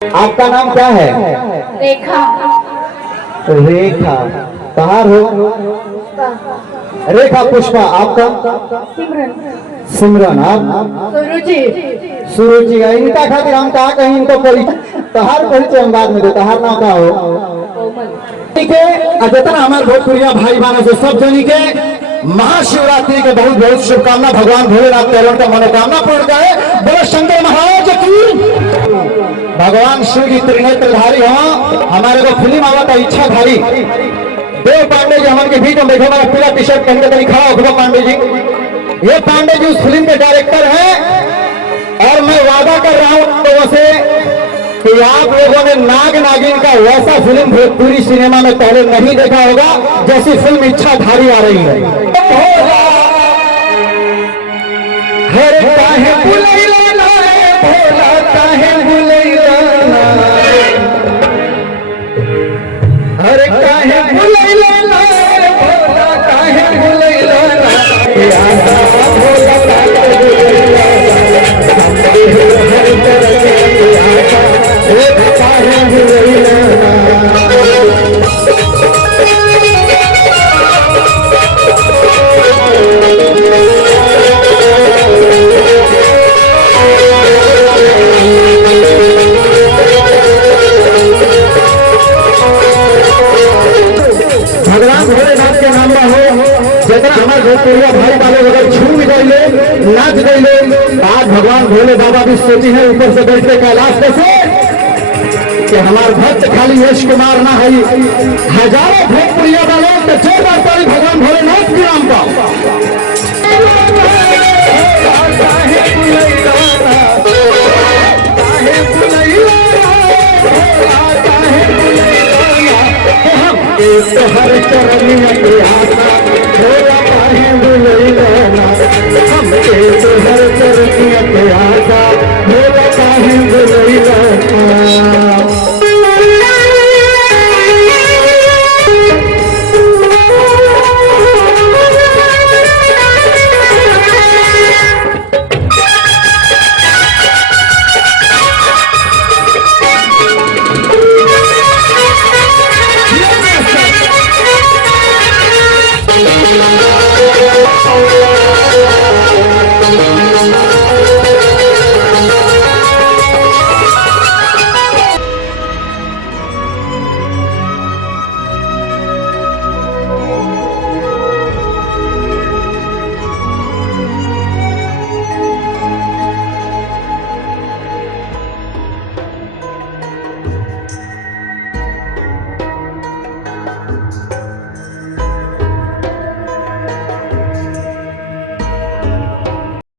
आपका नाम क्या है? रेखा। रेखा। कहाँ हो? रेखा पुष्पा। आपका? सिमरन। सिमरन। आप? सुरुचि। सुरुचि। इनका खातिर हम कहा कहीं इनको तहार परिचय हम बाद में दे। तहार नाम का हो? ठीक है। जितना हमारे भोजपुरिया भाई बहनों से सब जनी के महाशिवरात्रि के बहुत बहुत शुभकामना। भगवान भोलेनाथ तेरह का मनोकामना पूर्ण करे। बोलो शंकर महाराज की। भगवान शिव की त्रिनेत्रधारी हो। हमारे को फिल्म आवा था इच्छाधारी। देव पांडे जी हमारे बीच में बैठे, हमारा पीला टी शर्ट पहन के खड़ा हो। पांडे जी, ये पांडे जी उस फिल्म के डायरेक्टर हैं। और मैं वादा कर रहा हूं लोगों से कि आप लोगों ने नाग नागिन का वैसा फिल्म भोजपुरी सिनेमा में पहले नहीं देखा होगा जैसी फिल्म इच्छाधारी आ रही है। हर काहे बुलैला भोला, काहे बुलैला, हर काहे बुलैला भोला, काहे बुलैला, आजा भोला काहे बुलैला, हर तरह आजा काहे बुलैला। भगवान भोलेनाथ के नाम में हो जितना हमारे भोजपुरिया भाई वाले अगर झूम गए नाच गए। आज भगवान भोले बाबा भी सोची है ऊपर से बैठते कैलाश से कि हमारे भक्त खाली यश कुमार ना है, हजारों भोजपुरिया वाले तो जय माता भगवान भोलेनाथ के नाम का। तो हर चरनिया के आका भोला काहे बुलैला, हमके तो हर चरनिया के